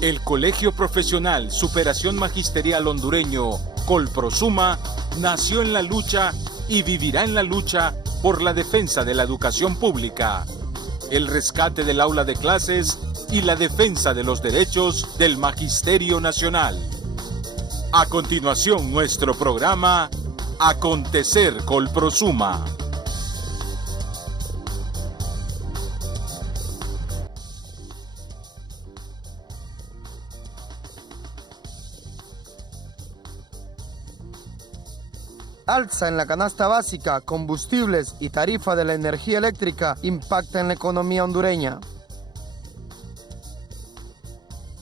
El Colegio Profesional Superación Magisterial Hondureño, Colprosuma, nació en la lucha y vivirá en la lucha por la defensa de la educación pública, el rescate del aula de clases y la defensa de los derechos del Magisterio Nacional. A continuación, nuestro programa Acontecer Colprosuma. Alza en la canasta básica, combustibles y tarifa de la energía eléctrica impacta en la economía hondureña.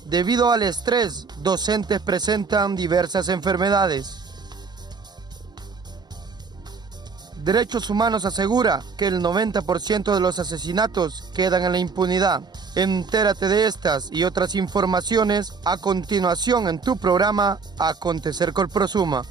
Debido al estrés, docentes presentan diversas enfermedades. Derechos Humanos asegura que el 90% de los asesinatos quedan en la impunidad. Entérate de estas y otras informaciones a continuación en tu programa Acontecer Colprosuma.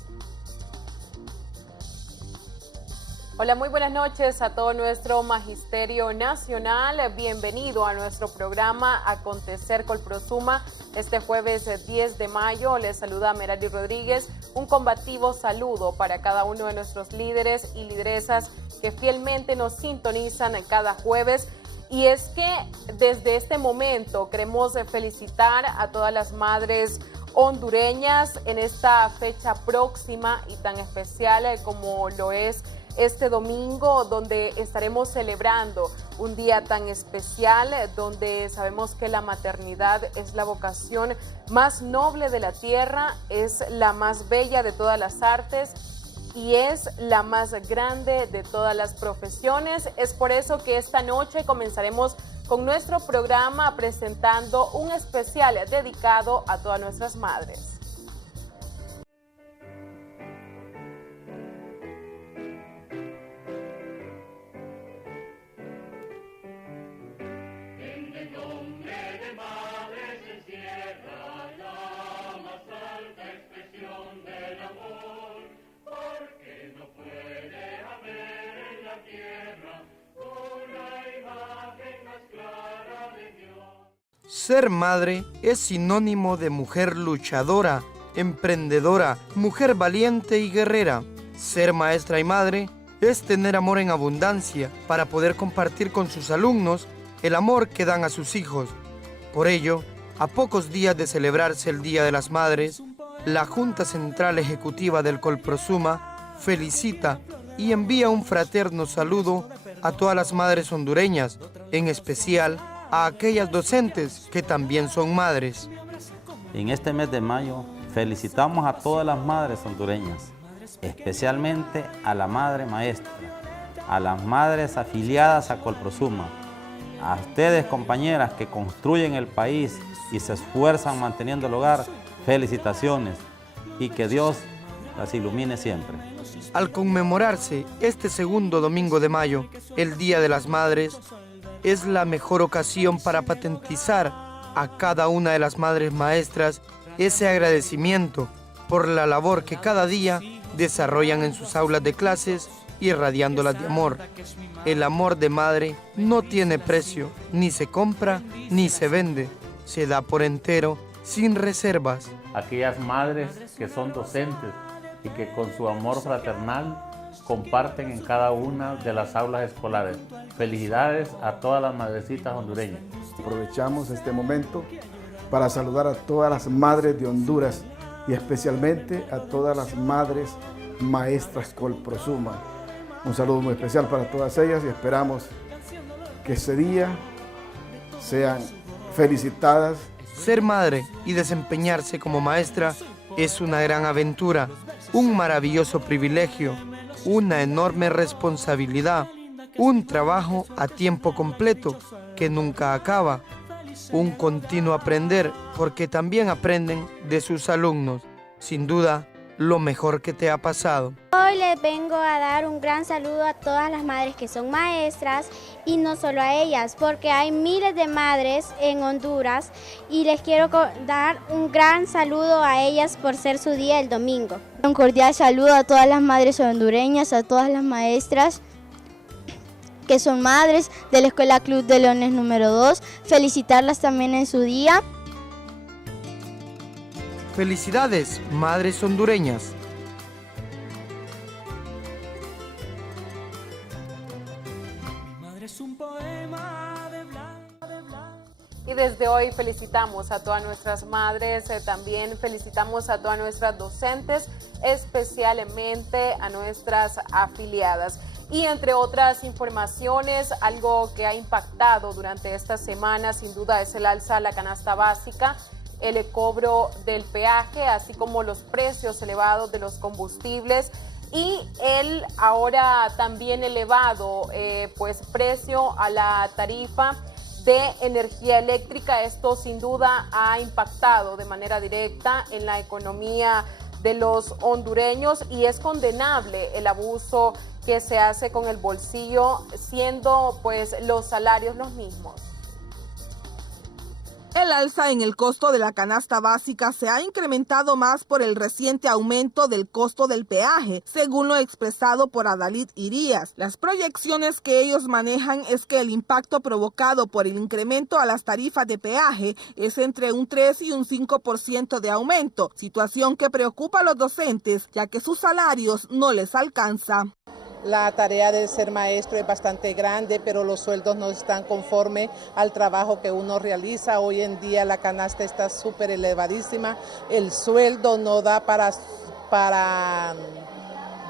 Hola, muy buenas noches a todo nuestro Magisterio Nacional. Bienvenido a nuestro programa Acontecer Colprosuma. Este jueves 10 de mayo les saluda Merari Rodríguez. Un combativo saludo para cada uno de nuestros líderes y lideresas que fielmente nos sintonizan cada jueves. Y es que desde este momento queremos felicitar a todas las madres hondureñas en esta fecha próxima y tan especial como lo es este domingo, donde estaremos celebrando un día tan especial, donde sabemos que la maternidad es la vocación más noble de la tierra, es la más bella de todas las artes y es la más grande de todas las profesiones. Es por eso que esta noche comenzaremos con nuestro programa presentando un especial dedicado a todas nuestras madres. Ser madre es sinónimo de mujer luchadora, emprendedora, mujer valiente y guerrera. Ser maestra y madre es tener amor en abundancia para poder compartir con sus alumnos el amor que dan a sus hijos. Por ello, a pocos días de celebrarse el Día de las Madres, la Junta Central Ejecutiva del Colprosuma felicita y envía un fraterno saludo a todas las madres hondureñas, en especial a aquellas docentes que también son madres. En este mes de mayo felicitamos a todas las madres hondureñas, especialmente a la madre maestra, a las madres afiliadas a Colprosuma, a ustedes compañeras que construyen el país y se esfuerzan manteniendo el hogar, felicitaciones y que Dios las ilumine siempre. Al conmemorarse este segundo domingo de mayo, el Día de las Madres, es la mejor ocasión para patentizar a cada una de las madres maestras ese agradecimiento por la labor que cada día desarrollan en sus aulas de clases, irradiándolas de amor. El amor de madre no tiene precio, ni se compra ni se vende, se da por entero, sin reservas. Aquellas madres que son docentes y que con su amor fraternal comparten en cada una de las aulas escolares. Felicidades a todas las madrecitas hondureñas. Aprovechamos este momento para saludar a todas las madres de Honduras y especialmente a todas las madres maestras Colprosuma. Un saludo muy especial para todas ellas y esperamos que ese día sean felicitadas. Ser madre y desempeñarse como maestra es una gran aventura, un maravilloso privilegio, una enorme responsabilidad, un trabajo a tiempo completo que nunca acaba, un continuo aprender porque también aprenden de sus alumnos. Sin duda, lo mejor que te ha pasado. Hoy les vengo a dar un gran saludo a todas las madres que son maestras y no solo a ellas, porque hay miles de madres en Honduras y les quiero dar un gran saludo a ellas por ser su día el domingo. Un cordial saludo a todas las madres hondureñas, a todas las maestras que son madres de la Escuela Club de Leones número 2, felicitarlas también en su día. Felicidades, madres hondureñas. Y desde hoy felicitamos a todas nuestras madres, también felicitamos a todas nuestras docentes, especialmente a nuestras afiliadas. Y entre otras informaciones, algo que ha impactado durante esta semana sin duda es el alza a la canasta básica, el cobro del peaje, así como los precios elevados de los combustibles y el ahora también elevado precio a la tarifa de energía eléctrica. Esto sin duda ha impactado de manera directa en la economía de los hondureños y es condenable el abuso que se hace con el bolsillo, siendo pues los salarios los mismos. El alza en el costo de la canasta básica se ha incrementado más por el reciente aumento del costo del peaje, según lo expresado por Adalid Irías. Las proyecciones que ellos manejan es que el impacto provocado por el incremento a las tarifas de peaje es entre un 3 y un 5% de aumento, situación que preocupa a los docentes, ya que sus salarios no les alcanza. La tarea de ser maestro es bastante grande, pero los sueldos no están conforme al trabajo que uno realiza. Hoy en día la canasta está súper elevadísima, el sueldo no da para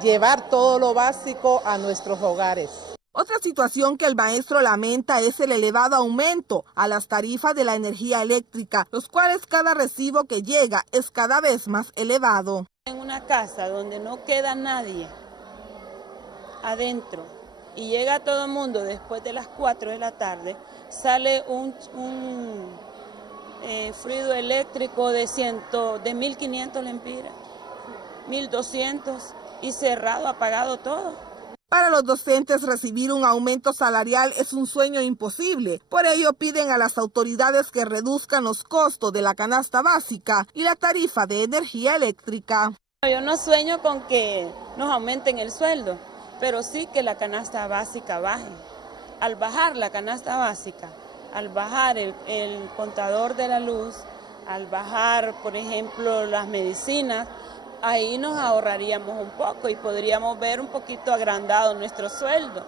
llevar todo lo básico a nuestros hogares. Otra situación que el maestro lamenta es el elevado aumento a las tarifas de la energía eléctrica, los cuales cada recibo que llega es cada vez más elevado. En una casa donde no queda nadie adentro y llega todo el mundo después de las 4 de la tarde, sale un fluido eléctrico de 1.500 lempiras, 1.200 y cerrado, apagado todo. Para los docentes recibir un aumento salarial es un sueño imposible, por ello piden a las autoridades que reduzcan los costos de la canasta básica y la tarifa de energía eléctrica. Yo no sueño con que nos aumenten el sueldo, pero sí que la canasta básica baje. Al bajar la canasta básica, al bajar el contador de la luz, al bajar, por ejemplo, las medicinas, ahí nos ahorraríamos un poco y podríamos ver un poquito agrandado nuestro sueldo.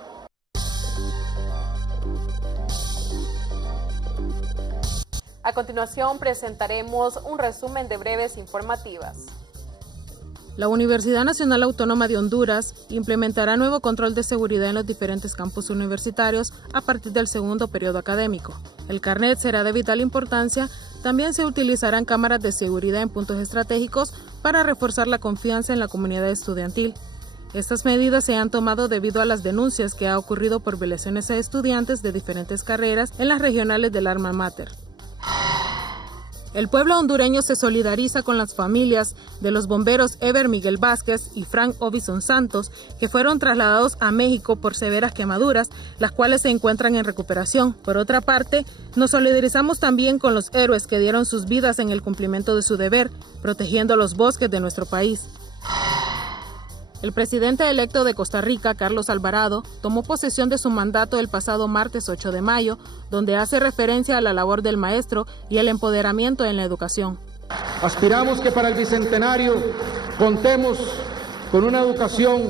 A continuación presentaremos un resumen de breves informativas. La Universidad Nacional Autónoma de Honduras implementará nuevo control de seguridad en los diferentes campus universitarios a partir del segundo periodo académico. El carnet será de vital importancia. También se utilizarán cámaras de seguridad en puntos estratégicos para reforzar la confianza en la comunidad estudiantil. Estas medidas se han tomado debido a las denuncias que ha ocurrido por violaciones a estudiantes de diferentes carreras en las regionales del Alma Mater. El pueblo hondureño se solidariza con las familias de los bomberos Ever Miguel Vázquez y Frank Ovison Santos, que fueron trasladados a México por severas quemaduras, las cuales se encuentran en recuperación. Por otra parte, nos solidarizamos también con los héroes que dieron sus vidas en el cumplimiento de su deber, protegiendo los bosques de nuestro país. El presidente electo de Costa Rica, Carlos Alvarado, tomó posesión de su mandato el pasado martes 8 de mayo, donde hace referencia a la labor del maestro y el empoderamiento en la educación. Aspiramos que para el Bicentenario contemos con una educación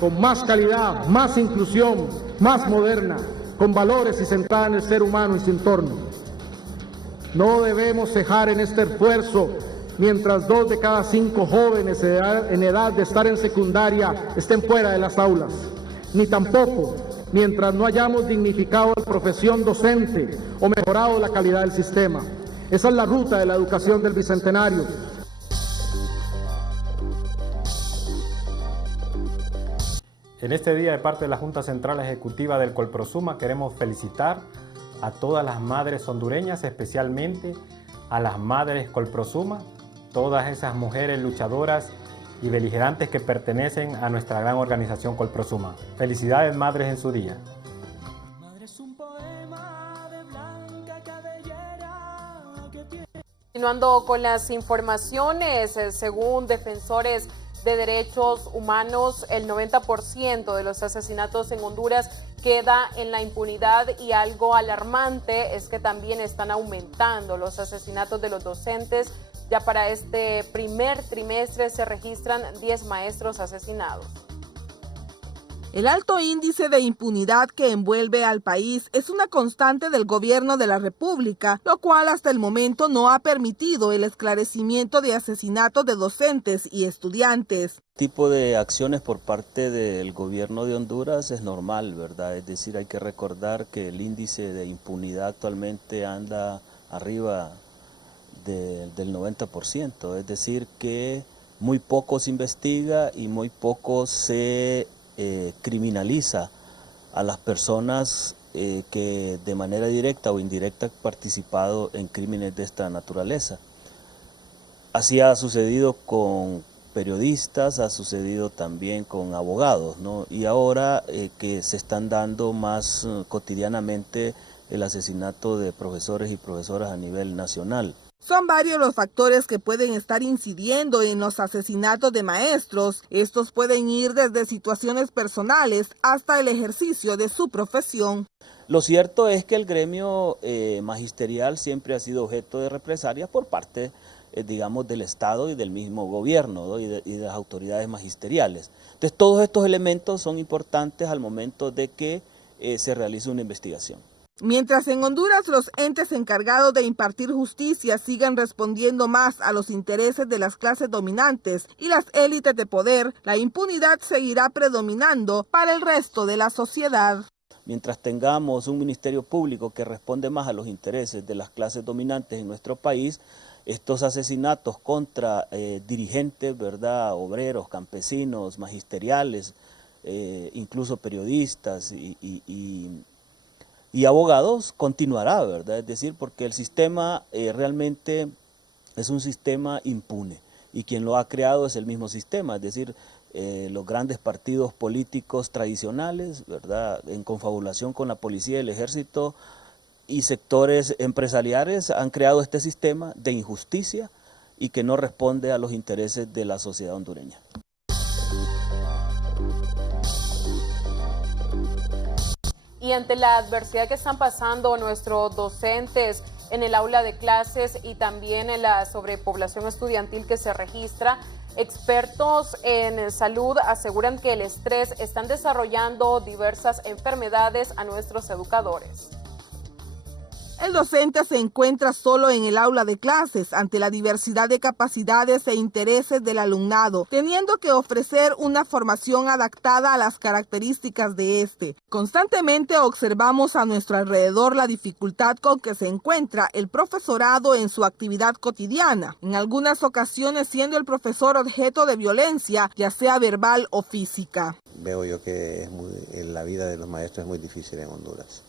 con más calidad, más inclusión, más moderna, con valores y centrada en el ser humano y su entorno. No debemos cejar en este esfuerzo mientras 2 de cada 5 jóvenes en edad de estar en secundaria estén fuera de las aulas, ni tampoco mientras no hayamos dignificado la profesión docente o mejorado la calidad del sistema. Esa es la ruta de la educación del Bicentenario. En este día, de parte de la Junta Central Ejecutiva del Colprosuma, queremos felicitar a todas las madres hondureñas, especialmente a las madres Colprosuma, todas esas mujeres luchadoras y beligerantes que pertenecen a nuestra gran organización Colprosuma. Felicidades, madres, en su día. Continuando con las informaciones, según defensores de derechos humanos, el 90% de los asesinatos en Honduras queda en la impunidad y algo alarmante es que también están aumentando los asesinatos de los docentes Ya para este primer trimestre se registran 10 maestros asesinados. El alto índice de impunidad que envuelve al país es una constante del gobierno de la República, lo cual hasta el momento no ha permitido el esclarecimiento de asesinatos de docentes y estudiantes. Este tipo de acciones por parte del gobierno de Honduras es normal, ¿verdad? Es decir, hay que recordar que el índice de impunidad actualmente anda arriba del 90%, es decir, que muy poco se investiga y muy poco se criminaliza a las personas que de manera directa o indirecta han participado en crímenes de esta naturaleza. Así ha sucedido con periodistas, ha sucedido también con abogados, ¿no? Y ahora que se están dando más cotidianamente el asesinato de profesores y profesoras a nivel nacional. Son varios los factores que pueden estar incidiendo en los asesinatos de maestros. Estos pueden ir desde situaciones personales hasta el ejercicio de su profesión. Lo cierto es que el gremio magisterial siempre ha sido objeto de represalias por parte, digamos, del Estado y del mismo gobierno, ¿no? y de las autoridades magisteriales. Entonces, todos estos elementos son importantes al momento de que se realice una investigación. Mientras en Honduras los entes encargados de impartir justicia sigan respondiendo más a los intereses de las clases dominantes y las élites de poder, la impunidad seguirá predominando para el resto de la sociedad. Mientras tengamos un ministerio público que responde más a los intereses de las clases dominantes en nuestro país, estos asesinatos contra dirigentes, ¿verdad?, obreros, campesinos, magisteriales, incluso periodistas y abogados continuará, ¿verdad? Es decir, porque el sistema realmente es un sistema impune y quien lo ha creado es el mismo sistema, es decir, los grandes partidos políticos tradicionales, ¿verdad?, en confabulación con la policía y el ejército y sectores empresariales han creado este sistema de injusticia y que no responde a los intereses de la sociedad hondureña. Y ante la adversidad que están pasando nuestros docentes en el aula de clases y también en la sobrepoblación estudiantil que se registra, expertos en salud aseguran que el estrés están desarrollando diversas enfermedades a nuestros educadores. El docente se encuentra solo en el aula de clases ante la diversidad de capacidades e intereses del alumnado, teniendo que ofrecer una formación adaptada a las características de este. Constantemente observamos a nuestro alrededor la dificultad con que se encuentra el profesorado en su actividad cotidiana, en algunas ocasiones siendo el profesor objeto de violencia, ya sea verbal o física. Veo yo que la vida de los maestros es muy difícil en Honduras.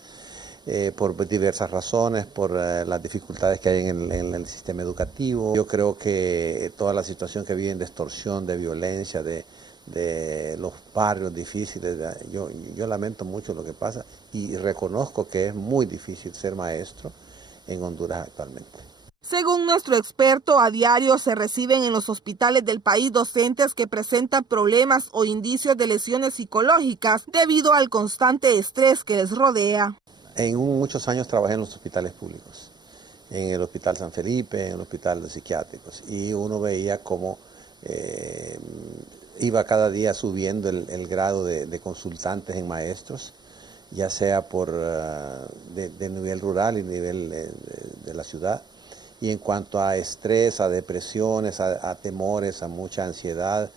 Por diversas razones, por las dificultades que hay en el sistema educativo. Yo creo que toda la situación que viven de extorsión, de violencia, de los barrios difíciles, yo lamento mucho lo que pasa y reconozco que es muy difícil ser maestro en Honduras actualmente. Según nuestro experto, a diario se reciben en los hospitales del país docentes que presentan problemas o indicios de lesiones psicológicas debido al constante estrés que les rodea. En muchos años trabajé en los hospitales públicos, en el Hospital San Felipe, en el Hospital de Psiquiátricos, y uno veía cómo iba cada día subiendo el grado de consultantes en maestros, ya sea de nivel rural y nivel de la ciudad. Y en cuanto a estrés, a depresiones, a temores, a mucha ansiedad,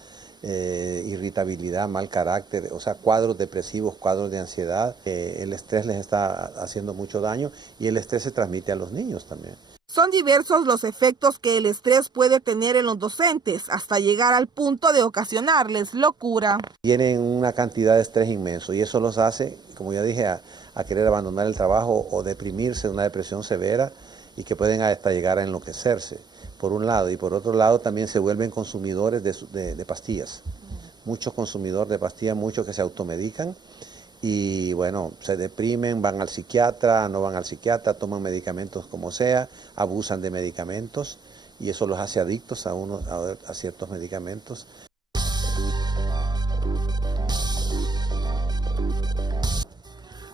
irritabilidad, mal carácter, o sea, cuadros depresivos, cuadros de ansiedad. El estrés les está haciendo mucho daño y el estrés se transmite a los niños también. Son diversos los efectos que el estrés puede tener en los docentes, hasta llegar al punto de ocasionarles locura. Tienen una cantidad de estrés inmenso y eso los hace, como ya dije, a querer abandonar el trabajo o deprimirse, una depresión severa y que pueden hasta llegar a enloquecerse. Por un lado, y por otro lado también se vuelven consumidores de pastillas. Muchos consumidores de pastillas, muchos que se automedican y bueno, se deprimen, van al psiquiatra, no van al psiquiatra, toman medicamentos como sea, abusan de medicamentos y eso los hace adictos a ciertos medicamentos.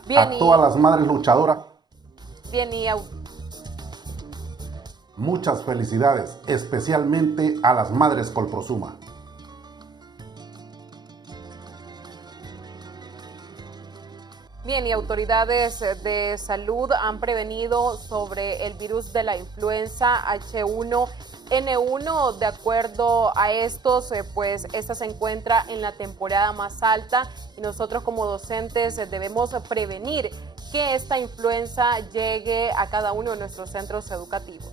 Bien, a todas las madres luchadoras. Bien, y Muchas felicidades, especialmente a las madres Colprosuma. Bien, y autoridades de salud han prevenido sobre el virus de la influenza H1N1. De acuerdo a estos, pues esta se encuentra en la temporada más alta y nosotros como docentes debemos prevenir que esta influenza llegue a cada uno de nuestros centros educativos.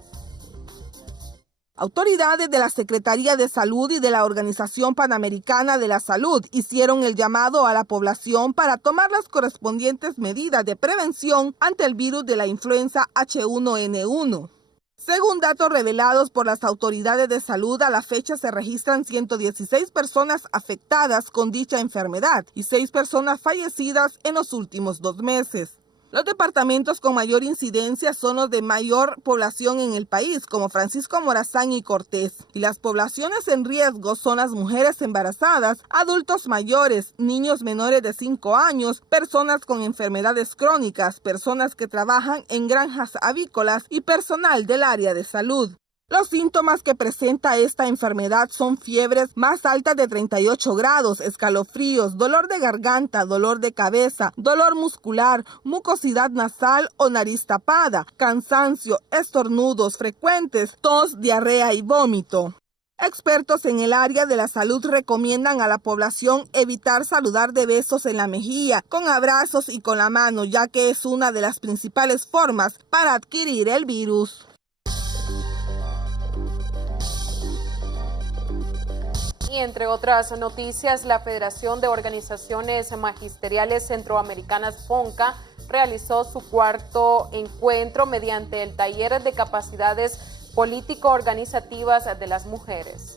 Autoridades de la Secretaría de Salud y de la Organización Panamericana de la Salud hicieron el llamado a la población para tomar las correspondientes medidas de prevención ante el virus de la influenza H1N1. Según datos revelados por las autoridades de salud, a la fecha se registran 116 personas afectadas con dicha enfermedad y 6 personas fallecidas en los últimos 2 meses. Los departamentos con mayor incidencia son los de mayor población en el país, como Francisco Morazán y Cortés. Y las poblaciones en riesgo son las mujeres embarazadas, adultos mayores, niños menores de 5 años, personas con enfermedades crónicas, personas que trabajan en granjas avícolas y personal del área de salud. Los síntomas que presenta esta enfermedad son fiebres más altas de 38 grados, escalofríos, dolor de garganta, dolor de cabeza, dolor muscular, mucosidad nasal o nariz tapada, cansancio, estornudos frecuentes, tos, diarrea y vómito. Expertos en el área de la salud recomiendan a la población evitar saludar de besos en la mejilla, con abrazos y con la mano, ya que es una de las principales formas para adquirir el virus. Y entre otras noticias, la Federación de Organizaciones Magisteriales Centroamericanas, FONCA, realizó su cuarto encuentro mediante el taller de capacidades político-organizativas de las mujeres.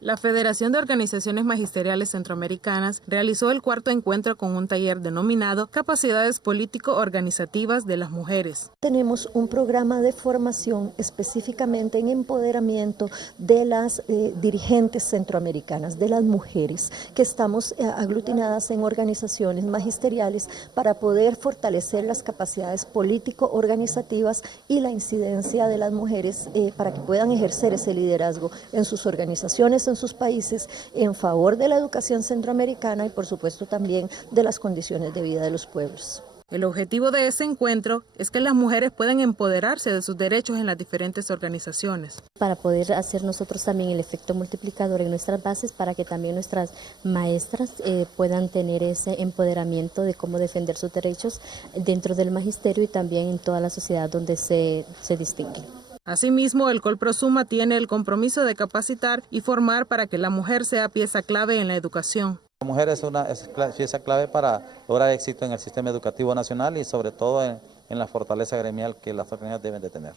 La Federación de Organizaciones Magisteriales Centroamericanas realizó el cuarto encuentro con un taller denominado Capacidades Político-Organizativas de las Mujeres. Tenemos un programa de formación específicamente en empoderamiento de las dirigentes centroamericanas, de las mujeres, que estamos aglutinadas en organizaciones magisteriales para poder fortalecer las capacidades político-organizativas y la incidencia de las mujeres para que puedan ejercer ese liderazgo en sus organizaciones, en sus países, en favor de la educación centroamericana y por supuesto también de las condiciones de vida de los pueblos. El objetivo de ese encuentro es que las mujeres puedan empoderarse de sus derechos en las diferentes organizaciones. Para poder hacer nosotros también el efecto multiplicador en nuestras bases, para que también nuestras maestras puedan tener ese empoderamiento de cómo defender sus derechos dentro del magisterio y también en toda la sociedad donde se distinguen. Asimismo, el Colprosuma tiene el compromiso de capacitar y formar para que la mujer sea pieza clave en la educación. La mujer es una pieza clave para lograr éxito en el sistema educativo nacional y sobre todo en la fortaleza gremial que las organizaciones deben de tener.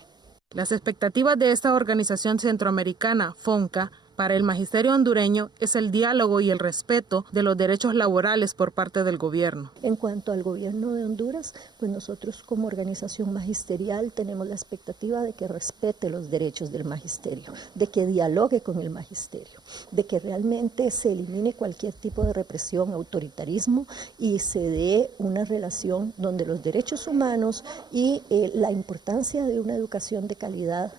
Las expectativas de esta organización centroamericana, FONCA, para el magisterio hondureño es el diálogo y el respeto de los derechos laborales por parte del gobierno. En cuanto al gobierno de Honduras, pues nosotros como organización magisterial tenemos la expectativa de que respete los derechos del magisterio, de que dialogue con el magisterio, de que realmente se elimine cualquier tipo de represión, autoritarismo y se dé una relación donde los derechos humanos y la importancia de una educación de calidad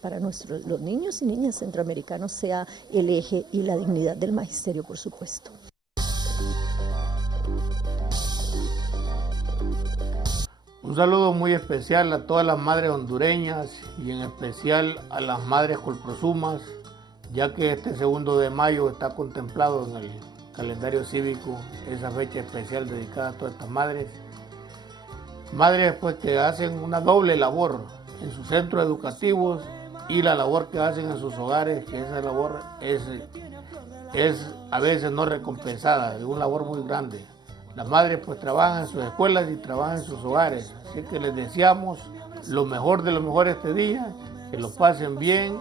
para los niños y niñas centroamericanos sea el eje y la dignidad del magisterio, por supuesto. Un saludo muy especial a todas las madres hondureñas y en especial a las madres colprosumas, ya que este 2 de mayo está contemplado en el calendario cívico esa fecha especial dedicada a todas estas madres. Madres pues que hacen una doble labor en sus centros educativos y la labor que hacen en sus hogares, que esa labor es a veces no recompensada, es una labor muy grande. Las madres pues trabajan en sus escuelas y trabajan en sus hogares, así que les deseamos lo mejor de lo mejor este día, que lo pasen bien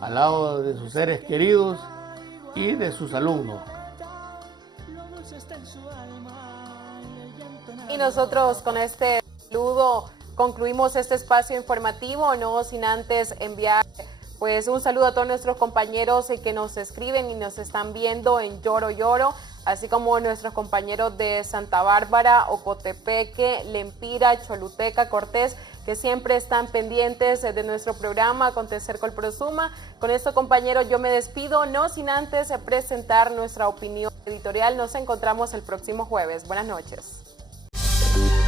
al lado de sus seres queridos y de sus alumnos. Y nosotros con este saludo concluimos este espacio informativo, no sin antes enviar pues un saludo a todos nuestros compañeros que nos escriben y nos están viendo en Lloro Lloro, así como nuestros compañeros de Santa Bárbara, Ocotepeque, Lempira, Choluteca, Cortés. que siempre están pendientes de nuestro programa Acontecer Colprosuma. Con esto, compañeros, yo me despido, no sin antes presentar nuestra opinión editorial. Nos encontramos el próximo jueves. Buenas noches.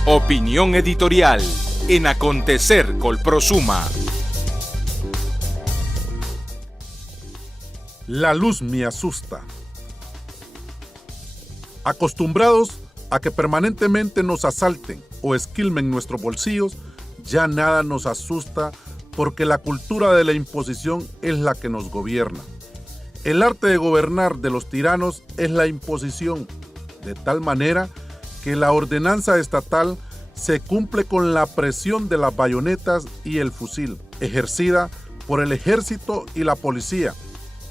Opinión editorial en Acontecer Colprosuma. La luz me asusta. Acostumbrados a que permanentemente nos asalten o esquilmen nuestros bolsillos, ya nada nos asusta porque la cultura de la imposición es la que nos gobierna. El arte de gobernar de los tiranos es la imposición, de tal manera que la ordenanza estatal se cumple con la presión de las bayonetas y el fusil, ejercida por el ejército y la policía,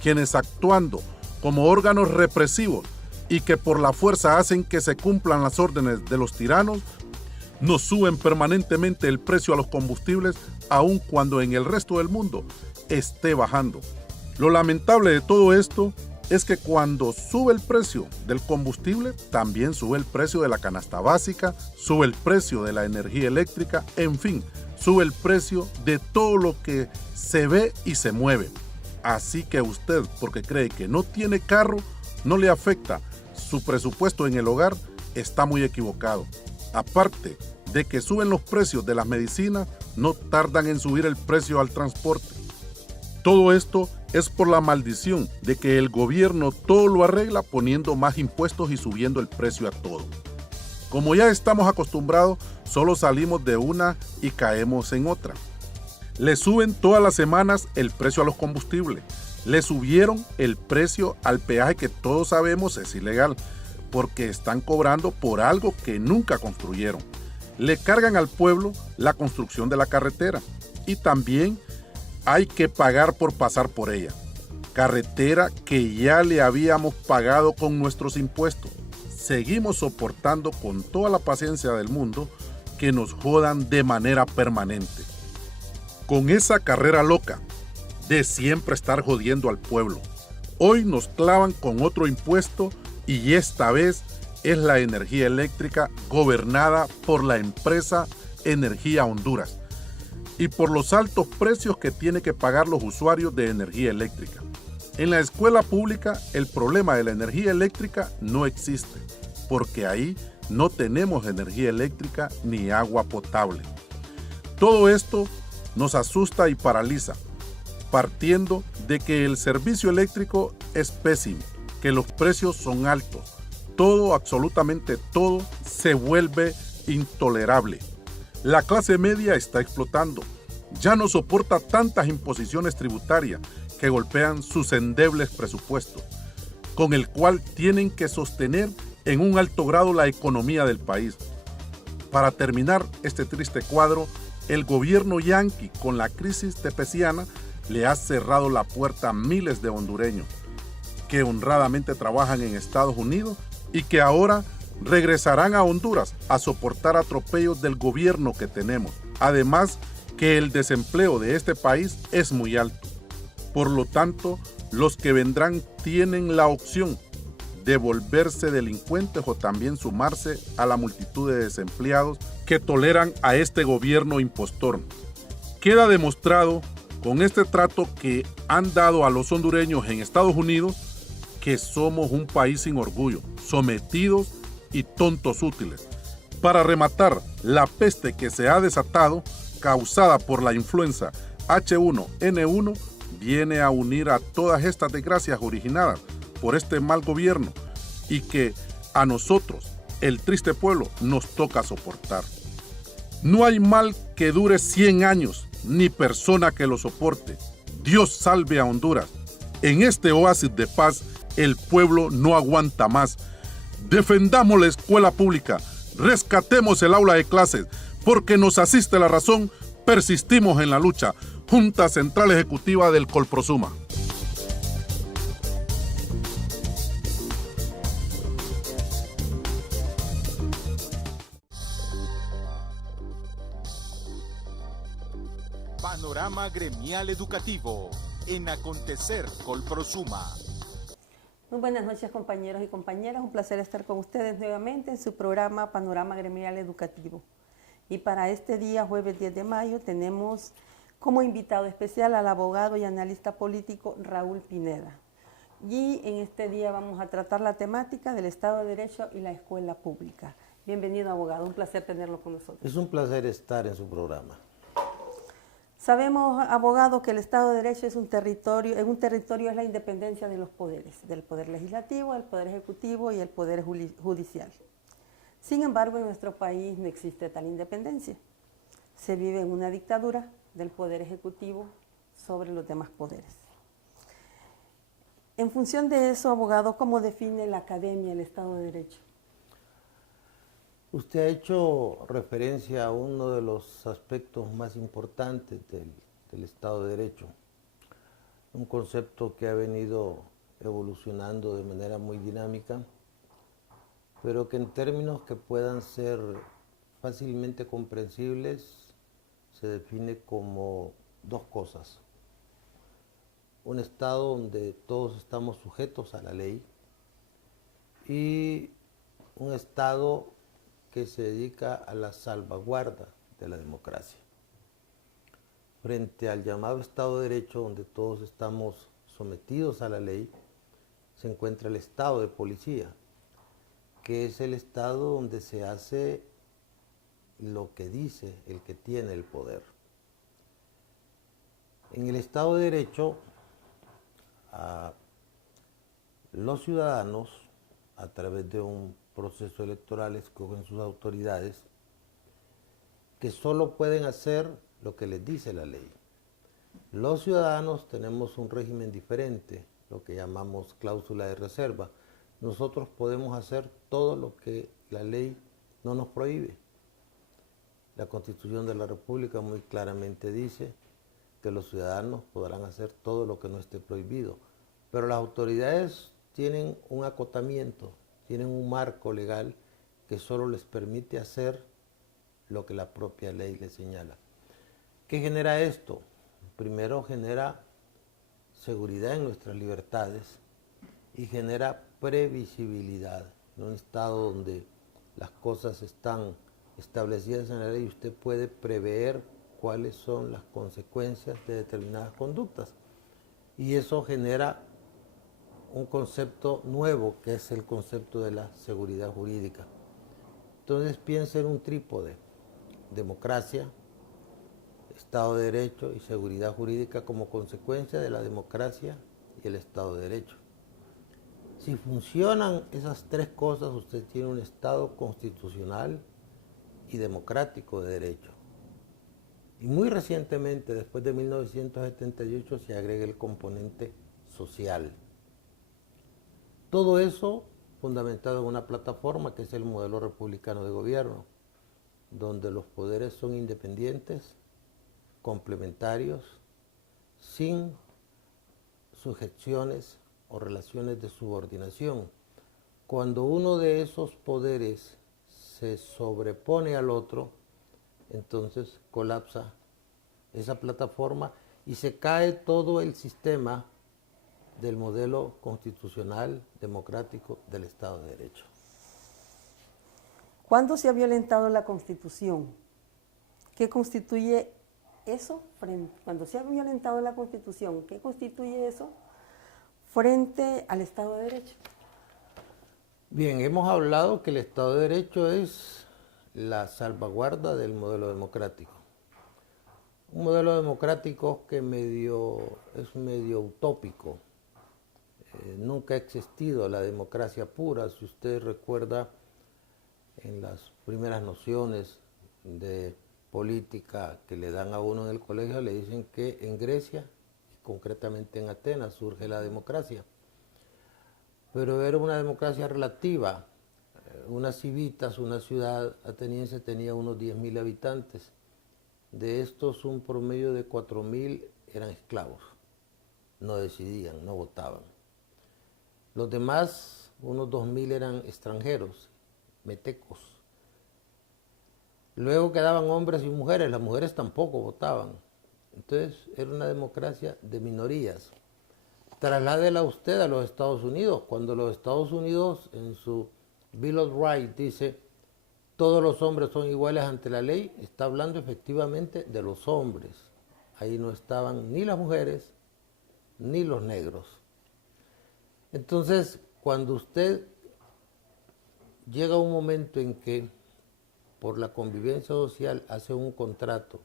quienes actuando como órganos represivos y que por la fuerza hacen que se cumplan las órdenes de los tiranos, nos suben permanentemente el precio a los combustibles, aun cuando en el resto del mundo esté bajando. Lo lamentable de todo esto es que cuando sube el precio del combustible, también sube el precio de la canasta básica, sube el precio de la energía eléctrica, en fin, sube el precio de todo lo que se ve y se mueve. Así que usted, porque cree que no tiene carro, no le afecta su presupuesto en el hogar, está muy equivocado. Aparte de que suben los precios de las medicinas, no tardan en subir el precio al transporte. Todo esto es por la maldición de que el gobierno todo lo arregla poniendo más impuestos y subiendo el precio a todo. Como ya estamos acostumbrados, solo salimos de una y caemos en otra. Le suben todas las semanas el precio a los combustibles. Le subieron el precio al peaje que todos sabemos es ilegal, porque están cobrando por algo que nunca construyeron. Le cargan al pueblo la construcción de la carretera y también hay que pagar por pasar por ella. Carretera que ya le habíamos pagado con nuestros impuestos. Seguimos soportando con toda la paciencia del mundo que nos jodan de manera permanente. Con esa carrera loca de siempre estar jodiendo al pueblo, hoy nos clavan con otro impuesto y esta vez es la energía eléctrica gobernada por la empresa Energía Honduras y por los altos precios que tienen que pagar los usuarios de energía eléctrica. En la escuela pública el problema de la energía eléctrica no existe, porque ahí no tenemos energía eléctrica ni agua potable. Todo esto nos asusta y paraliza, partiendo de que el servicio eléctrico es pésimo, que los precios son altos, todo, absolutamente todo, se vuelve intolerable. La clase media está explotando, ya no soporta tantas imposiciones tributarias que golpean sus endebles presupuestos, con el cual tienen que sostener en un alto grado la economía del país. Para terminar este triste cuadro, el gobierno yanqui con la crisis tepeciana le ha cerrado la puerta a miles de hondureños que honradamente trabajan en Estados Unidos y que ahora regresarán a Honduras a soportar atropellos del gobierno que tenemos. Además que el desempleo de este país es muy alto. Por lo tanto, los que vendrán tienen la opción de volverse delincuentes o también sumarse a la multitud de desempleados que toleran a este gobierno impostor. Queda demostrado con este trato que han dado a los hondureños en Estados Unidos que somos un país sin orgullo, sometidos y tontos útiles. Para rematar, la peste que se ha desatado, causada por la influenza H1N1, viene a unir a todas estas desgracias originadas por este mal gobierno y que a nosotros, el triste pueblo, nos toca soportar. No hay mal que dure 100 años, ni persona que lo soporte. Dios salve a Honduras. En este oasis de paz, el pueblo no aguanta más. Defendamos la escuela pública, rescatemos el aula de clases, porque nos asiste la razón, persistimos en la lucha. Junta Central Ejecutiva del Colprosuma. Panorama Gremial Educativo en Acontecer Colprosuma. Muy buenas noches, compañeros y compañeras. Un placer estar con ustedes nuevamente en su programa Panorama Gremial Educativo. Y para este día, jueves 10 de mayo, tenemos como invitado especial al abogado y analista político Raúl Pineda. Y en este día vamos a tratar la temática del Estado de Derecho y la escuela pública. Bienvenido, abogado, un placer tenerlo con nosotros. Es un placer estar en su programa. Sabemos, abogado, que el Estado de Derecho es un territorio es la independencia de los poderes, del Poder Legislativo, del Poder Ejecutivo y el Poder Judicial. Sin embargo, en nuestro país no existe tal independencia. Se vive en una dictadura del Poder Ejecutivo sobre los demás poderes. En función de eso, abogado, ¿cómo define la academia el Estado de Derecho? Usted ha hecho referencia a uno de los aspectos más importantes del Estado de Derecho, un concepto que ha venido evolucionando de manera muy dinámica, pero que en términos que puedan ser fácilmente comprensibles, se define como dos cosas. Un Estado donde todos estamos sujetos a la ley y un Estado que se dedica a la salvaguarda de la democracia. Frente al llamado Estado de Derecho, donde todos estamos sometidos a la ley, se encuentra el Estado de Policía, que es el Estado donde se hace lo que dice el que tiene el poder. En el Estado de Derecho, los ciudadanos, a través de un proceso electoral, escogen sus autoridades que solo pueden hacer lo que les dice la ley. Los ciudadanos tenemos un régimen diferente, lo que llamamos cláusula de reserva. Nosotros podemos hacer todo lo que la ley no nos prohíbe. La Constitución de la República muy claramente dice que los ciudadanos podrán hacer todo lo que no esté prohibido, pero las autoridades tienen un acotamiento, tienen un marco legal que solo les permite hacer lo que la propia ley les señala. ¿Qué genera esto? Primero genera seguridad en nuestras libertades y genera previsibilidad. En un Estado donde las cosas están establecidas en la ley, usted puede prever cuáles son las consecuencias de determinadas conductas. Y eso genera un concepto nuevo, que es el concepto de la seguridad jurídica. Entonces piensa en un trípode: democracia, Estado de Derecho y seguridad jurídica como consecuencia de la democracia y el Estado de Derecho. Si funcionan esas tres cosas, usted tiene un Estado constitucional y democrático de derecho. Y muy recientemente, después de 1978, se agrega el componente social. Todo eso fundamentado en una plataforma que es el modelo republicano de gobierno, donde los poderes son independientes, complementarios, sin sujeciones o relaciones de subordinación. Cuando uno de esos poderes se sobrepone al otro, entonces colapsa esa plataforma y se cae todo el sistema del modelo constitucional democrático del Estado de Derecho. ¿Cuándo se ha violentado la Constitución? ¿Qué constituye eso? Cuando se ha violentado la Constitución, ¿qué constituye eso frente al Estado de Derecho? Bien, hemos hablado que el Estado de Derecho es la salvaguarda del modelo democrático. Un modelo democrático que es medio utópico. Nunca ha existido la democracia pura. Si usted recuerda, en las primeras nociones de política que le dan a uno en el colegio, le dicen que en Grecia, concretamente en Atenas, surge la democracia. Pero era una democracia relativa. Unas civitas, una ciudad ateniense tenía unos 10.000 habitantes. De estos, un promedio de 4.000 eran esclavos. No decidían, no votaban. Los demás, unos 2.000 eran extranjeros, metecos. Luego quedaban hombres y mujeres, las mujeres tampoco votaban. Entonces era una democracia de minorías. Trasládela usted a los Estados Unidos, cuando los Estados Unidos en su Bill of Rights dice todos los hombres son iguales ante la ley, está hablando efectivamente de los hombres. Ahí no estaban ni las mujeres ni los negros. Entonces, cuando usted llega a un momento en que por la convivencia social hace un contrato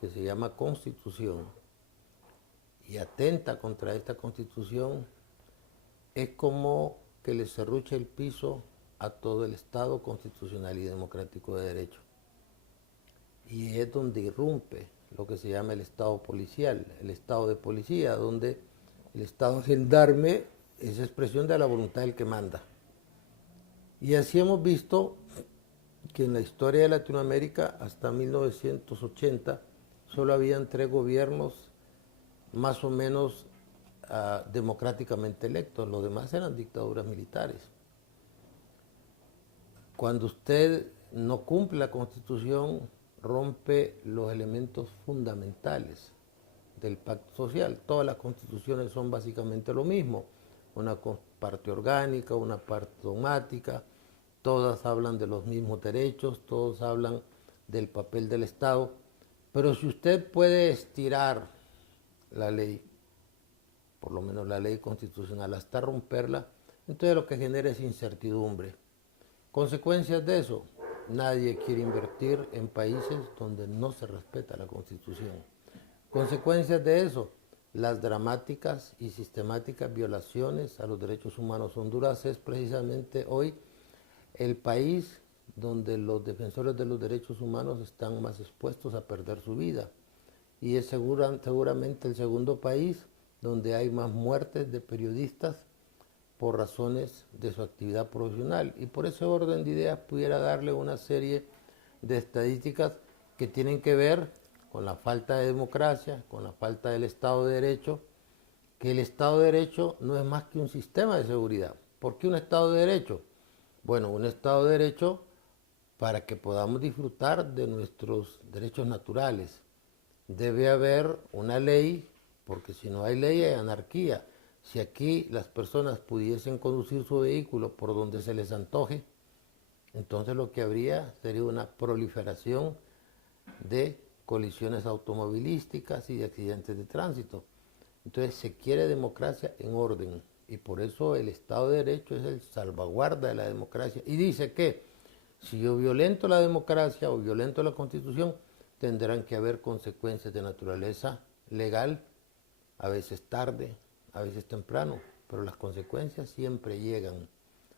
que se llama Constitución y atenta contra esta Constitución, es como que le serrucha el piso a todo el Estado constitucional y democrático de derecho. Y es donde irrumpe lo que se llama el Estado policial, el Estado de policía, donde el Estado gendarme es expresión de la voluntad del que manda. Y así hemos visto que en la historia de Latinoamérica hasta 1980 solo habían 3 gobiernos más o menos democráticamente electos, los demás eran dictaduras militares. Cuando usted no cumple la Constitución, rompe los elementos fundamentales del pacto social. Todas las constituciones son básicamente lo mismo, una parte orgánica, una parte dogmática, todas hablan de los mismos derechos, todos hablan del papel del Estado, pero si usted puede estirar la ley, por lo menos la ley constitucional, hasta romperla, entonces lo que genera es incertidumbre. Consecuencias de eso, nadie quiere invertir en países donde no se respeta la Constitución. Consecuencias de eso, las dramáticas y sistemáticas violaciones a los derechos humanos. Honduras es precisamente hoy el país donde los defensores de los derechos humanos están más expuestos a perder su vida. Y es seguramente el segundo país donde hay más muertes de periodistas por razones de su actividad profesional. Y por ese orden de ideas pudiera darle una serie de estadísticas que tienen que ver con la falta de democracia, con la falta del Estado de Derecho, que el Estado de Derecho no es más que un sistema de seguridad. ¿Por qué un Estado de Derecho? Bueno, un Estado de Derecho para que podamos disfrutar de nuestros derechos naturales. Debe haber una ley, porque si no hay ley hay anarquía. Si aquí las personas pudiesen conducir su vehículo por donde se les antoje, entonces lo que habría sería una proliferación de colisiones automovilísticas y de accidentes de tránsito. Entonces se quiere democracia en orden y por eso el Estado de Derecho es el salvaguarda de la democracia. Y dice que si yo violento la democracia o violento la Constitución, tendrán que haber consecuencias de naturaleza legal, a veces tarde, a veces temprano, pero las consecuencias siempre llegan.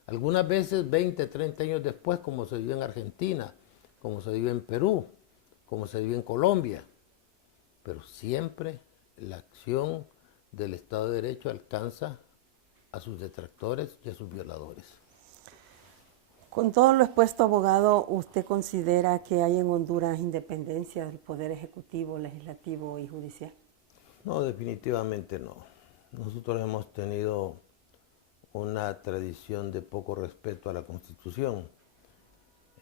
Algunas veces 20, 30 años después, como se vive en Argentina, como se vive en Perú, como se vive en Colombia, pero siempre la acción del Estado de Derecho alcanza a sus detractores y a sus violadores. Con todo lo expuesto, abogado, ¿usted considera que hay en Honduras independencia del Poder Ejecutivo, Legislativo y Judicial? No, definitivamente no. Nosotros hemos tenido una tradición de poco respeto a la Constitución.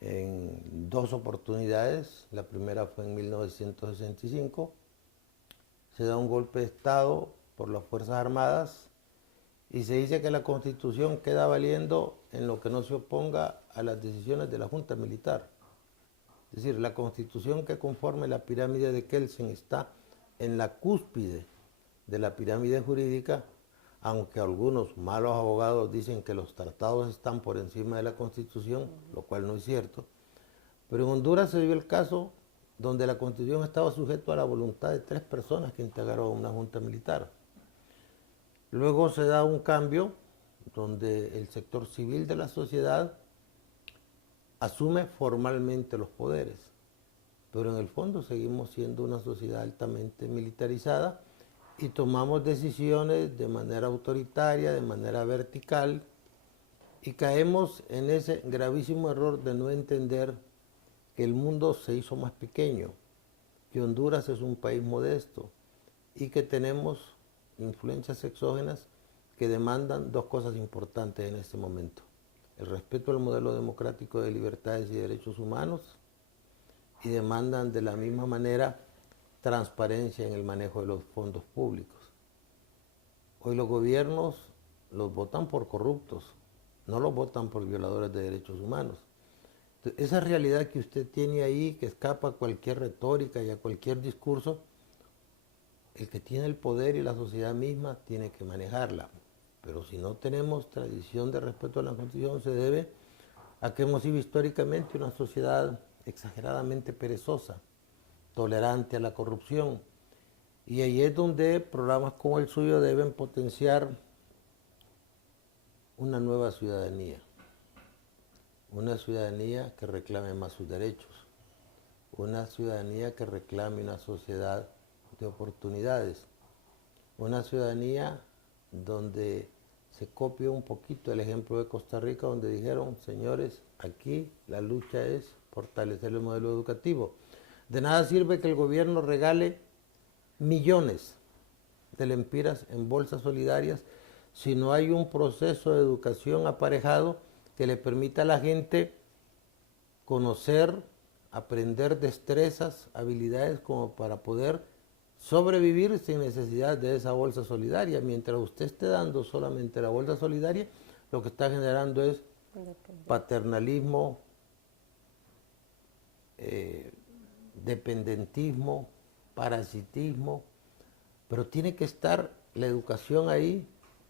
En 2 oportunidades, la primera fue en 1965, se da un golpe de Estado por las Fuerzas Armadas y se dice que la Constitución queda valiendo en lo que no se oponga a las decisiones de la Junta Militar. Es decir, la Constitución que conforme la pirámide de Kelsen está en la cúspide de la pirámide jurídica, aunque algunos malos abogados dicen que los tratados están por encima de la Constitución, lo cual no es cierto. Pero en Honduras se dio el caso donde la Constitución estaba sujeta a la voluntad de 3 personas que integraron una junta militar. Luego se da un cambio donde el sector civil de la sociedad asume formalmente los poderes, pero en el fondo seguimos siendo una sociedad altamente militarizada y tomamos decisiones de manera autoritaria, de manera vertical, y caemos en ese gravísimo error de no entender que el mundo se hizo más pequeño, que Honduras es un país modesto y que tenemos influencias exógenas que demandan 2 cosas importantes en este momento: el respeto al modelo democrático de libertades y derechos humanos, y demandan de la misma manera transparencia en el manejo de los fondos públicos. Hoy los gobiernos los votan por corruptos, no los votan por violadores de derechos humanos. Entonces, esa realidad que usted tiene ahí, que escapa a cualquier retórica y a cualquier discurso, el que tiene el poder y la sociedad misma tiene que manejarla. Pero si no tenemos tradición de respeto a la Constitución, se debe a que hemos sido históricamente una sociedad exageradamente perezosa, tolerante a la corrupción. Y ahí es donde programas como el suyo deben potenciar una nueva ciudadanía. Una ciudadanía que reclame más sus derechos. Una ciudadanía que reclame una sociedad de oportunidades. Una ciudadanía donde se copie un poquito el ejemplo de Costa Rica, donde dijeron, señores, aquí la lucha es fortalecer el modelo educativo. De nada sirve que el gobierno regale millones de lempiras en bolsas solidarias si no hay un proceso de educación aparejado que le permita a la gente conocer, aprender destrezas, habilidades como para poder sobrevivir sin necesidad de esa bolsa solidaria. Mientras usted esté dando solamente la bolsa solidaria, lo que está generando es paternalismo, dependentismo, parasitismo, pero tiene que estar la educación ahí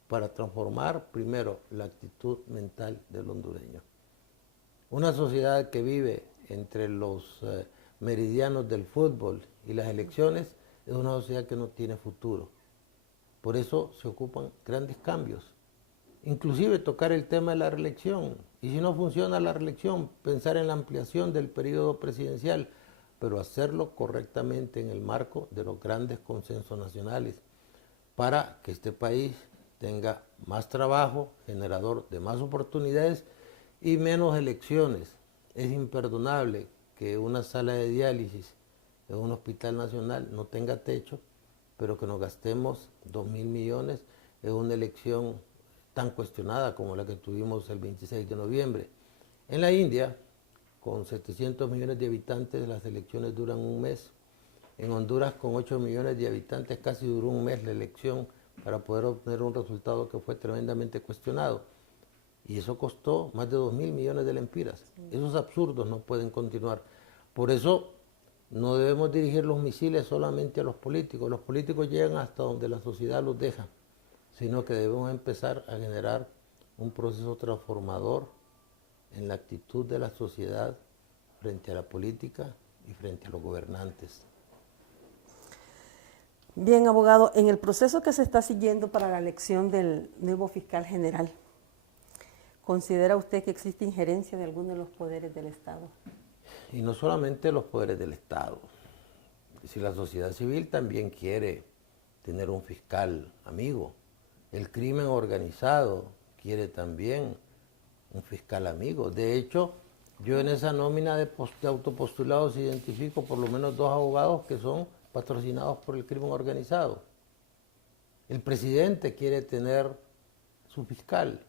para transformar primero la actitud mental del hondureño. Una sociedad que vive entre los meridianos del fútbol y las elecciones es una sociedad que no tiene futuro. Por eso se ocupan grandes cambios, inclusive tocar el tema de la reelección. Y si no funciona la reelección, pensar en la ampliación del periodo presidencial, pero hacerlo correctamente en el marco de los grandes consensos nacionales, para que este país tenga más trabajo, generador de más oportunidades y menos elecciones. Es imperdonable que una sala de diálisis en un hospital nacional no tenga techo, pero que nos gastemos 2.000 millones en una elección tan cuestionada como la que tuvimos el 26 de noviembre. En la India, con 700 millones de habitantes, las elecciones duran un mes. En Honduras, con 8 millones de habitantes, casi duró un mes la elección para poder obtener un resultado que fue tremendamente cuestionado. Y eso costó más de 2.000 millones de lempiras. Esos absurdos no pueden continuar. Por eso no debemos dirigir los misiles solamente a los políticos. Los políticos llegan hasta donde la sociedad los deja, sino que debemos empezar a generar un proceso transformador en la actitud de la sociedad frente a la política y frente a los gobernantes. Bien, abogado, en el proceso que se está siguiendo para la elección del nuevo fiscal general, ¿considera usted que existe injerencia de alguno de los poderes del Estado? Y no solamente los poderes del Estado. Si la sociedad civil también quiere tener un fiscal amigo, el crimen organizado quiere también un fiscal amigo. De hecho, yo en esa nómina de autopostulados identifico por lo menos 2 abogados que son patrocinados por el crimen organizado. El presidente quiere tener su fiscal,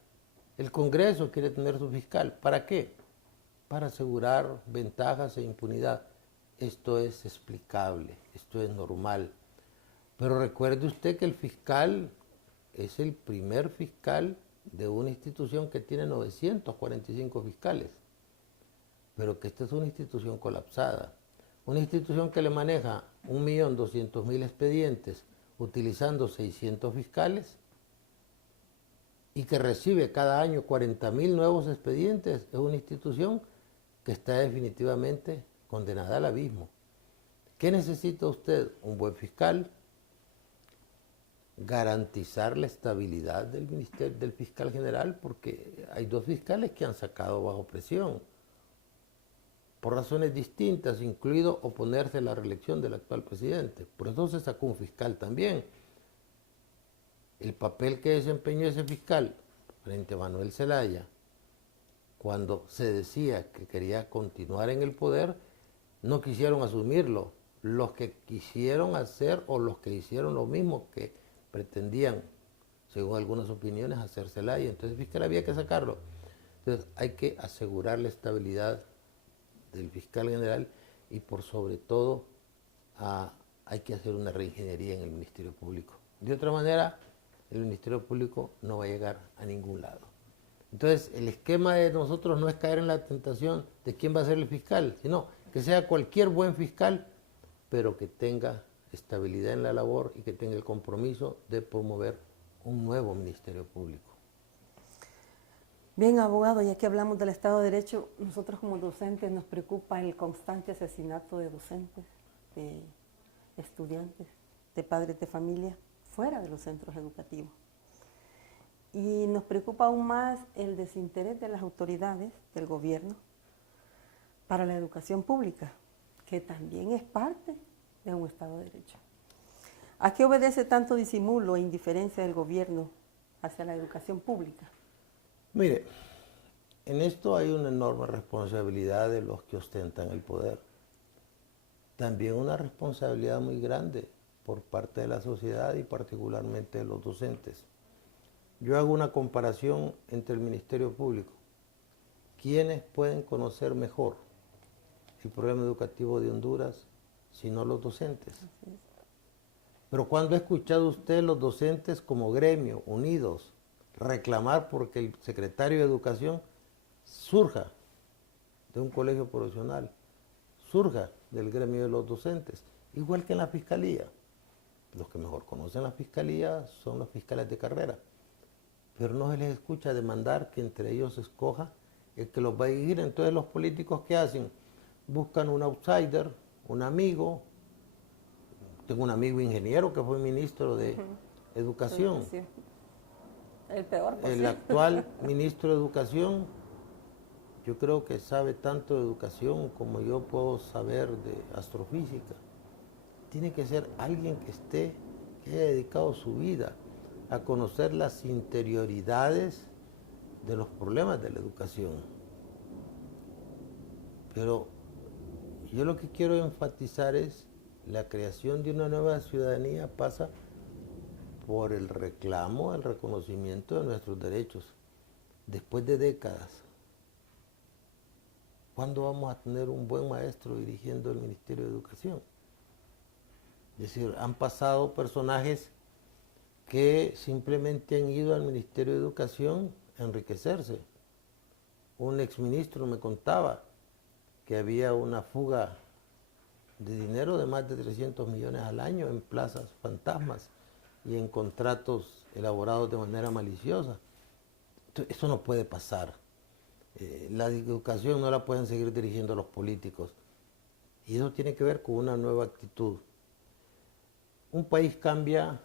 el Congreso quiere tener su fiscal. ¿Para qué? Para asegurar ventajas e impunidad. Esto es explicable, esto es normal. Pero recuerde usted que el fiscal es el primer fiscal de una institución que tiene 945 fiscales, pero que esta es una institución colapsada. Una institución que le maneja 1.200.000 expedientes utilizando 600 fiscales y que recibe cada año 40.000 nuevos expedientes, es una institución que está definitivamente condenada al abismo. ¿Qué necesita usted? Un buen fiscal, garantizar la estabilidad del ministerio, del fiscal general, porque hay 2 fiscales que han sacado bajo presión, por razones distintas, incluido oponerse a la reelección del actual presidente. Por eso se sacó un fiscal también. El papel que desempeñó ese fiscal frente a Manuel Zelaya, cuando se decía que quería continuar en el poder, no quisieron asumirlo. Los que quisieron hacer o los que hicieron lo mismo que pretendían, según algunas opiniones, hacer Zelaya. Entonces el fiscal había que sacarlo. Entonces hay que asegurar la estabilidad del fiscal general y por sobre todo hay que hacer una reingeniería en el Ministerio Público. De otra manera, el Ministerio Público no va a llegar a ningún lado. Entonces, el esquema de nosotros no es caer en la tentación de quién va a ser el fiscal, sino que sea cualquier buen fiscal, pero que tenga estabilidad en la labor y que tenga el compromiso de promover un nuevo Ministerio Público. Bien, abogado, ya que hablamos del Estado de Derecho, nosotros como docentes nos preocupa el constante asesinato de docentes, de estudiantes, de padres de familia, fuera de los centros educativos. Y nos preocupa aún más el desinterés de las autoridades del gobierno para la educación pública, que también es parte de un Estado de Derecho. ¿A qué obedece tanto disimulo e indiferencia del gobierno hacia la educación pública? Mire, en esto hay una enorme responsabilidad de los que ostentan el poder. También una responsabilidad muy grande por parte de la sociedad y particularmente de los docentes. Yo hago una comparación entre el Ministerio Público. ¿Quiénes pueden conocer mejor el problema educativo de Honduras si no los docentes? Pero ¿cuándo ha escuchado usted los docentes como gremio, unidos, reclamar porque el secretario de Educación surja de un colegio profesional, surja del gremio de los docentes, igual que en la Fiscalía? Los que mejor conocen la Fiscalía son los fiscales de carrera, pero no se les escucha demandar que entre ellos se escoja el que los va a dirigir. Entonces los políticos, ¿qué hacen? Buscan un outsider, un amigo. Tengo un amigo ingeniero que fue ministro de Educación. El peor posible. El actual ministro de Educación, yo creo que sabe tanto de educación como yo puedo saber de astrofísica. Tiene que ser alguien que haya dedicado su vida a conocer las interioridades de los problemas de la educación. Pero yo lo que quiero enfatizar es la creación de una nueva ciudadanía pasa por el reclamo, el reconocimiento de nuestros derechos. Después de décadas, ¿cuándo vamos a tener un buen maestro dirigiendo el Ministerio de Educación? Es decir, han pasado personajes que simplemente han ido al Ministerio de Educación a enriquecerse. Un exministro me contaba que había una fuga de dinero de más de 300 millones al año en plazas fantasmas y en contratos elaborados de manera maliciosa. Entonces, eso no puede pasar. La educación no la pueden seguir dirigiendo los políticos. Y eso tiene que ver con una nueva actitud. Un país cambia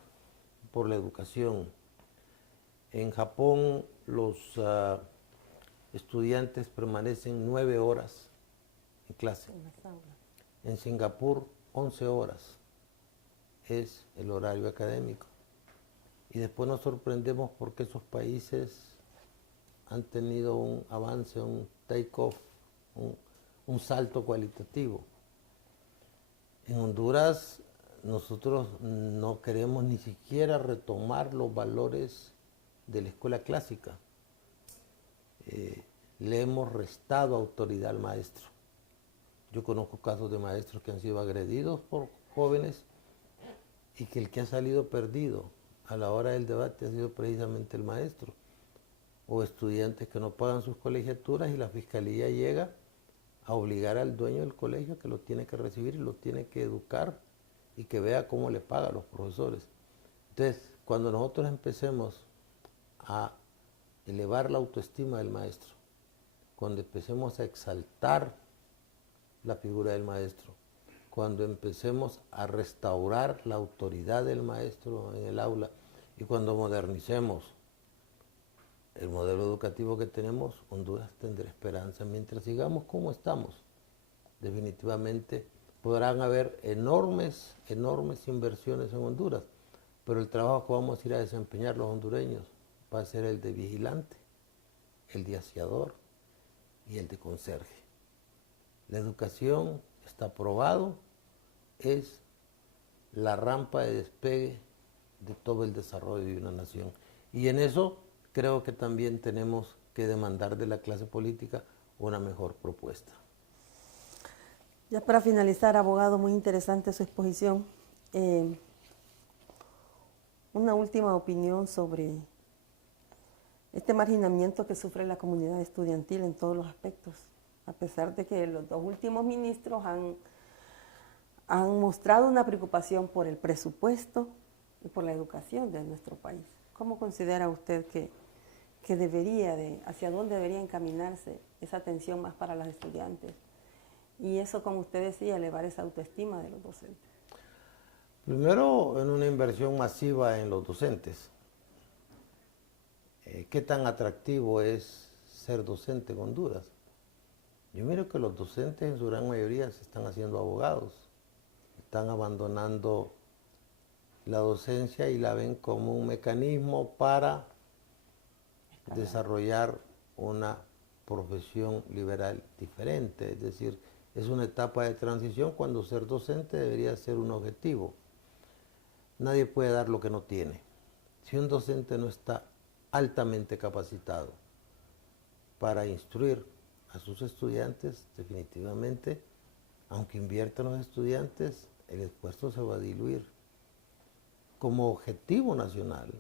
por la educación. En Japón los estudiantes permanecen 9 horas en clase. En Singapur 11 horas es el horario académico. Y después nos sorprendemos porque esos países han tenido un avance, un take-off, un salto cualitativo. En Honduras nosotros no queremos ni siquiera retomar los valores de la escuela clásica. Le hemos restado autoridad al maestro. Yo conozco casos de maestros que han sido agredidos por jóvenes y que el que ha salido perdido a la hora del debate ha sido precisamente el maestro. O estudiantes que no pagan sus colegiaturas y la fiscalía llega a obligar al dueño del colegio que lo tiene que recibir y lo tiene que educar y que vea cómo le paga a los profesores. Entonces, cuando nosotros empecemos a elevar la autoestima del maestro, cuando empecemos a exaltar la figura del maestro, cuando empecemos a restaurar la autoridad del maestro en el aula y cuando modernicemos el modelo educativo que tenemos, Honduras tendrá esperanza. Mientras sigamos como estamos, definitivamente podrán haber enormes inversiones en Honduras, pero el trabajo que vamos a ir a desempeñar los hondureños va a ser el de vigilante, el de aseador y el de conserje. La educación, está probado, es la rampa de despegue de todo el desarrollo de una nación. Y en eso creo que también tenemos que demandar de la clase política una mejor propuesta. Ya para finalizar, abogado, muy interesante su exposición. Una última opinión sobre este marginamiento que sufre la comunidad estudiantil en todos los aspectos, a pesar de que los dos últimos ministros han mostrado una preocupación por el presupuesto y por la educación de nuestro país. ¿Cómo considera usted que hacia dónde debería encaminarse esa atención más para los estudiantes? Y eso, como usted decía, elevar esa autoestima de los docentes. Primero, en una inversión masiva en los docentes. ¿Qué tan atractivo es ser docente en Honduras? Yo miro que los docentes en su gran mayoría se están haciendo abogados, están abandonando la docencia y la ven como un mecanismo para desarrollar una profesión liberal diferente, es decir, es una etapa de transición cuando ser docente debería ser un objetivo. Nadie puede dar lo que no tiene. Si un docente no está altamente capacitado para instruir a sus estudiantes, definitivamente, aunque inviertan los estudiantes, el esfuerzo se va a diluir. Como objetivo nacional,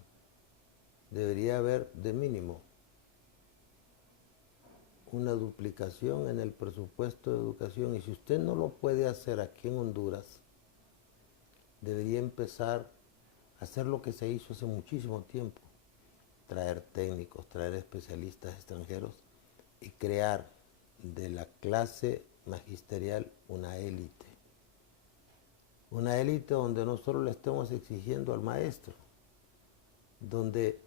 debería haber de mínimo una duplicación en el presupuesto de educación, y si usted no lo puede hacer aquí en Honduras, debería empezar a hacer lo que se hizo hace muchísimo tiempo, traer técnicos, traer especialistas extranjeros y crear de la clase magisterial una élite. Una élite donde no solo le estemos exigiendo al maestro, donde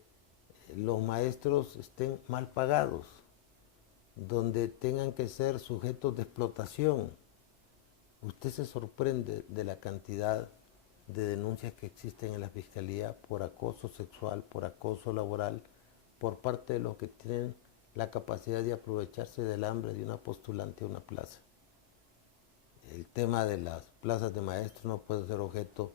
los maestros estén mal pagados, donde tengan que ser sujetos de explotación. Usted se sorprende de la cantidad de denuncias que existen en la Fiscalía por acoso sexual, por acoso laboral, por parte de los que tienen la capacidad de aprovecharse del hambre de una postulante a una plaza. El tema de las plazas de maestros no puede ser objeto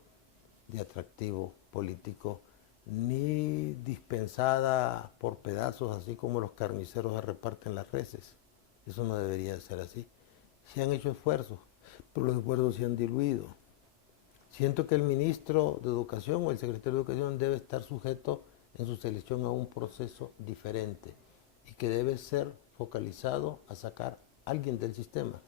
de atractivo político, ni dispensada por pedazos, así como los carniceros se reparten las reses. Eso no debería ser así. Se han hecho esfuerzos, pero los esfuerzos se han diluido. Siento que el ministro de Educación o el secretario de Educación debe estar sujeto en su selección a un proceso diferente y que debe ser focalizado a sacar a alguien del sistema,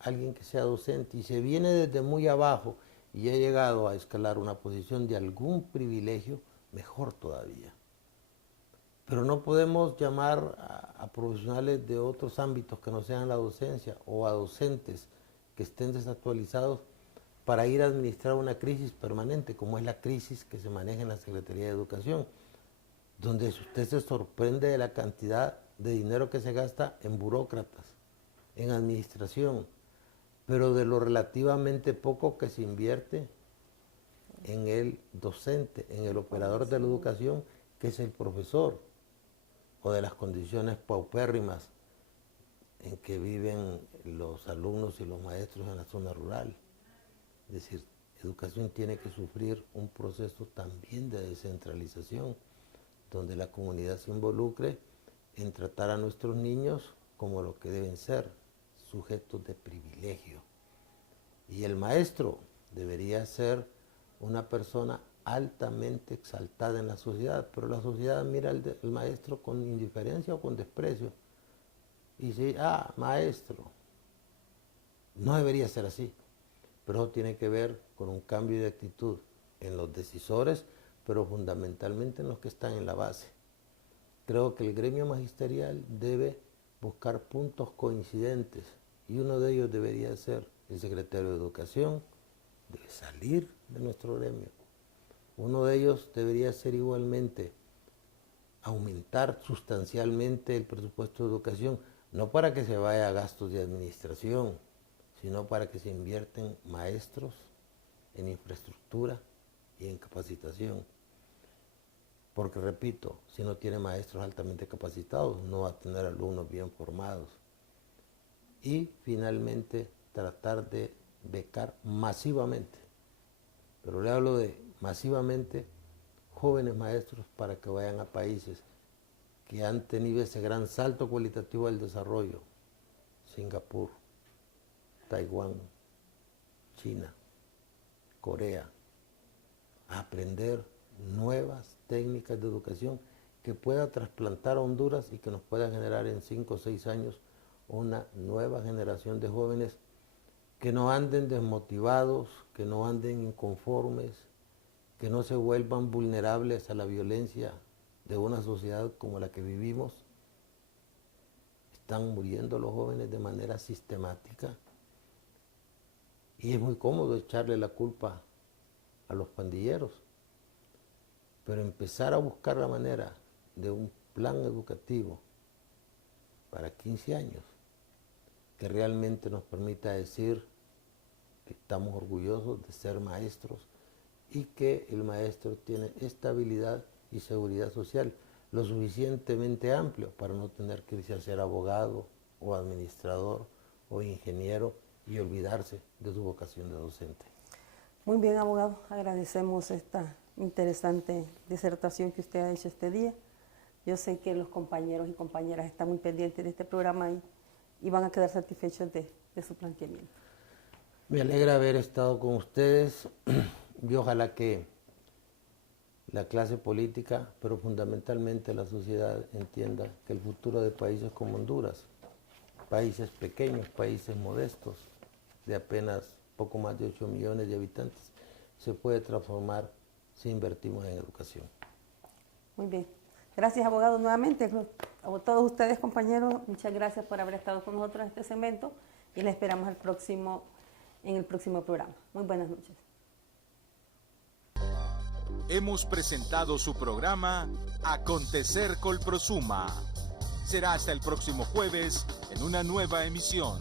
alguien que sea docente, y se viene desde muy abajo y ha llegado a escalar una posición de algún privilegio, mejor todavía. Pero no podemos llamar a profesionales de otros ámbitos que no sean la docencia o a docentes que estén desactualizados para ir a administrar una crisis permanente, como es la crisis que se maneja en la Secretaría de Educación, donde usted se sorprende de la cantidad de dinero que se gasta en burócratas, en administración, pero de lo relativamente poco que se invierte en el docente, en el operador de la educación, que es el profesor, o de las condiciones paupérrimas en que viven los alumnos y los maestros en la zona rural. Es decir, educación tiene que sufrir un proceso también de descentralización, donde la comunidad se involucre en tratar a nuestros niños como lo que deben ser, sujetos de privilegio. Y el maestro debería ser una persona altamente exaltada en la sociedad, pero la sociedad mira al maestro con indiferencia o con desprecio. Y dice, maestro. No debería ser así, pero eso tiene que ver con un cambio de actitud en los decisores, pero fundamentalmente en los que están en la base. Creo que el gremio magisterial debe buscar puntos coincidentes, y uno de ellos debería ser el secretario de Educación, debe salir de nuestro gremio. Uno de ellos debería ser igualmente aumentar sustancialmente el presupuesto de educación, no para que se vaya a gastos de administración, sino para que se invierten maestros en infraestructura y en capacitación. Porque, repito, si no tiene maestros altamente capacitados, no va a tener alumnos bien formados. Y, finalmente, tratar de becar masivamente, pero le hablo de masivamente, jóvenes maestros para que vayan a países que han tenido ese gran salto cualitativo del desarrollo: Singapur, Taiwán, China, Corea, a aprender nuevas técnicas de educación que pueda trasplantar a Honduras y que nos pueda generar en 5 o 6 años una nueva generación de jóvenes que no anden desmotivados, que no anden inconformes, que no se vuelvan vulnerables a la violencia de una sociedad como la que vivimos. Están muriendo los jóvenes de manera sistemática y es muy cómodo echarle la culpa a los pandilleros, pero empezar a buscar la manera de un plan educativo para 15 años que realmente nos permita decir que estamos orgullosos de ser maestros y que el maestro tiene estabilidad y seguridad social lo suficientemente amplio para no tener que irse a ser abogado o administrador o ingeniero y olvidarse de su vocación de docente. Muy bien, abogado, agradecemos esta interesante disertación que usted ha hecho este día. Yo sé que los compañeros y compañeras están muy pendientes de este programa y van a quedar satisfechos de su planteamiento. Me alegra haber estado con ustedes y ojalá que la clase política, pero fundamentalmente la sociedad, entienda que el futuro de países como Honduras, países pequeños, países modestos, de apenas poco más de 8 millones de habitantes, se puede transformar si invertimos en educación. Muy bien. Gracias, abogado, nuevamente. A todos ustedes, compañeros, muchas gracias por haber estado con nosotros en este segmento y les esperamos en el próximo programa. Muy buenas noches. Hemos presentado su programa Acontecer Colprosuma. Será hasta el próximo jueves en una nueva emisión.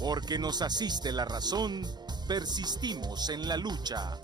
Porque nos asiste la razón, persistimos en la lucha.